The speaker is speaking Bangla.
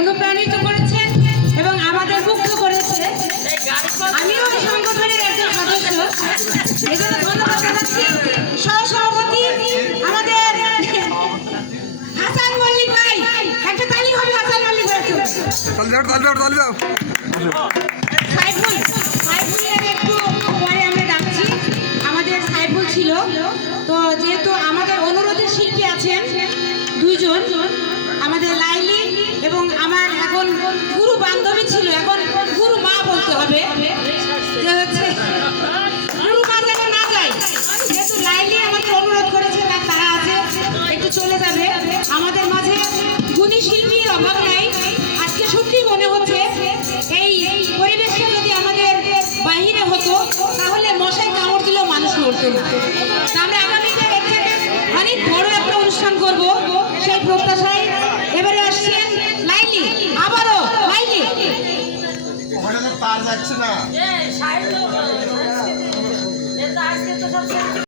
অনুপ্রাণিত করেছেন এবং আমাদের মুক্ত করেছে। আমিও এই সংগঠনের একজন সদস্য। এজন্য ধন্যবাদ জানাচ্ছি। সহসভাপতি আমাদের হাসান মল্লিক ভাই। একটা তালি হবে হাসান মল্লিক ভাই তালি দাও তালি দাও তালি দাও। সাইফুল সাইফুলের একটু পরে আমরা ডাকছি। আমাদের সাইফুল ছিল। তো যেহেতু আমাদের অনুরোধের শিল্পী আছেন দুইজন ছিল, এখন গুরু মা বলতে হবে যে হচ্ছে, গুরু মা না যায়। যেহেতু লাইলি আমাদের অনুরোধ করেছে তার তারা আছে, একটু চলে যাবে। আমাদের মাঝে গুণী শিল্পীর অভাব নাই। আজকে সত্যি মনে হচ্ছে এই পরিবেশটা যদি আমাদের বাহিরে হতো, তাহলে মশাই কামড় দিলেও মানুষ মরতো না। আমরা আগামীতে অনেক বড় একটা অনুষ্ঠান করব, সেই প্রত্যাশায় এবারে আসছেন তার যাচ্ছে না।